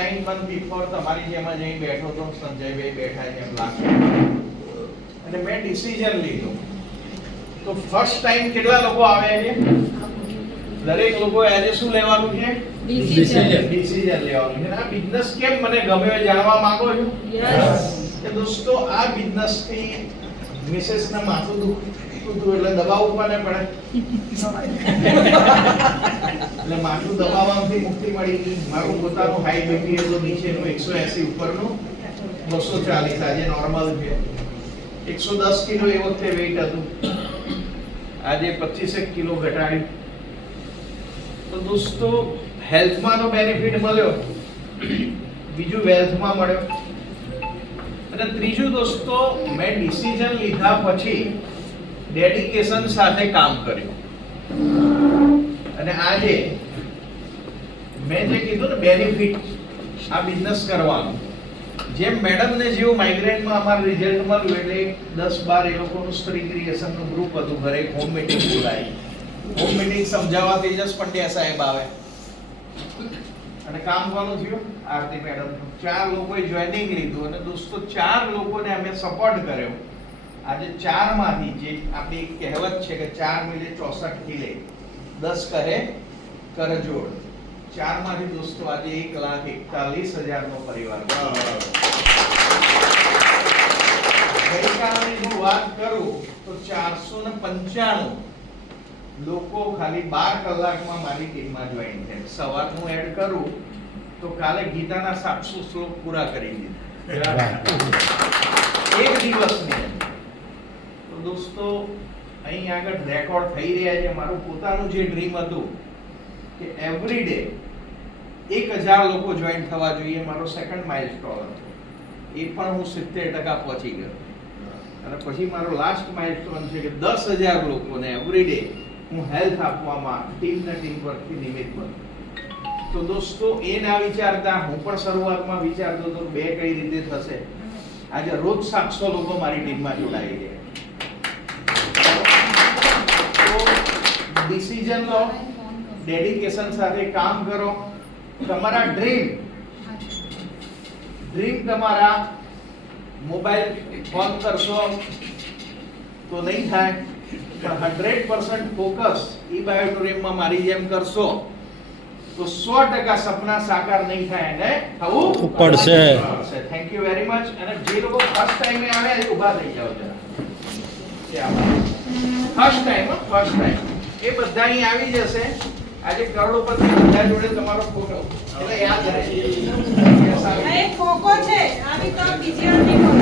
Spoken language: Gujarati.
9 month before તમારી જેમ જ અહીં બેઠો તો સંજયભાઈ બેઠા છે એમ લાગે અને મેં ડિસિઝન લીધું તો ફર્સ્ટ ટાઈમ કેટલા લોકો આવ્યા છે દરેક લોકો આજે શું લેવાનું છે ડિસિઝન લેવાનું છે આ બિઝનેસ કેમ મને ગમ્યો એ જાણવા માંગો છો યસ કે દોસ્તો આ બિઝનેસ થી મિસેસ ના માથું દુખતું એટલે દબાવવું પડે એટલે માથું દબાવવાથી મુક્તિ મળી ગઈ મારું પોતાનું હાઈ બીપી હતું નીચેનું 180 ઉપરનું 240 આજે નોર્મલ છે 110 કિલો એ વખતે વેઇટ હતું આજે 25 કિલો ઘટાડ્યું તો દોસ્તો હેલ્થમાં નો બેનિફિટ મળ્યો બીજું વેલ્થમાં મળ્યો અને ત્રીજું દોસ્તો મેં ડિસિઝન લીધા પછી ડેડિકેશન સાથે કામ કર્યું અને આજે મેં જે કીધું ને બેનિફિટ આ બિઝનેસ કરવાનો જેમ મેડમ ને જેવું માઇગ્રેનમાં અમારું રિઝલ્ટ મળ્યું એટલે 10-12 એ લોકોનું સ્ત્રી ક્રિએશનનું ગ્રુપ હતું ઘરે હોમ મીટિંગ બોલાવી હોમ મીટિંગ સમજાવવા તેજસ પંડ્યા સાહેબ આવે અને કામ કોનું થયું આરતી મેડમ 4 લોકોએ જોઈનિંગ લીધું અને દોસ્તો 4 લોકોને અમે સપોર્ટ કર્યો આજે 4 માંથી જે આપણી કહેવત છે કે 4 મિલે 64 ખીલે 10 કરે કરજોડ 4 માંથી દોસ્તો આજે 1,41,000 નો પરિવાર ગઈકાલની હું વાત કરું તો 495 લોકો ખાલી 12 કલાકમાં મારી ટીમમાં જોઈન થયા સવારનું એડ કરું તો કાલે ગીતાના 700 શ્લોક પૂરા કરી દીધા એક દિવસની તો દોસ્તો અહીં આગળ રેકોર્ડ થઈ રહ્યા છે મારું પોતાનું જે ડ્રીમ હતું કે એવરી ડે 1000 લોકો જોઈન થવા જોઈએ મારો સેકન્ડ માઇલસ્ટોન હતો એ પણ હું 70% પહોંચી ગયો અને પછી મારો લાસ્ટ માઇલસ્ટોન છે કે 10000 લોકોને એવરી ડે હું હેલ્થ આપવામાં ટીમ વર્કથી નિમિત્ત બનું તો દોસ્તો એ ના વિચારતા હું પણ શરૂઆતમાં વિચારતો હતો બે કઈ રીતે થશે આજે રોજ 700 લોકો મારી ટીમમાં જોડાઈ ગયા તો ડિસિઝન લો ડેડિકેશન સાથે કામ કરો તમારા ડ્રીમ તમારા મોબાઈલ ફોન કરશો તો નહીં થાય 100% ફોકસ ઈ બાયોટોરિયમમાં મારી જેમ કરશો તો 100% સપના સાકાર નહીં થાય ને થવું પડશે થેન્ક યુ વેરી મચ અને જે લોકો ફર્સ્ટ ટાઈમે આવ્યા એ ઊભા થઈ જાવ જરા ફર્સ્ટ ટાઈમ એ બધા અહીં આવી જશે આજે કરોડોપતિ બધા જોડે તમારો ફોટો એટલે યાદ રહે એ ફોકો છે આવી તો બીજી વાર નહીં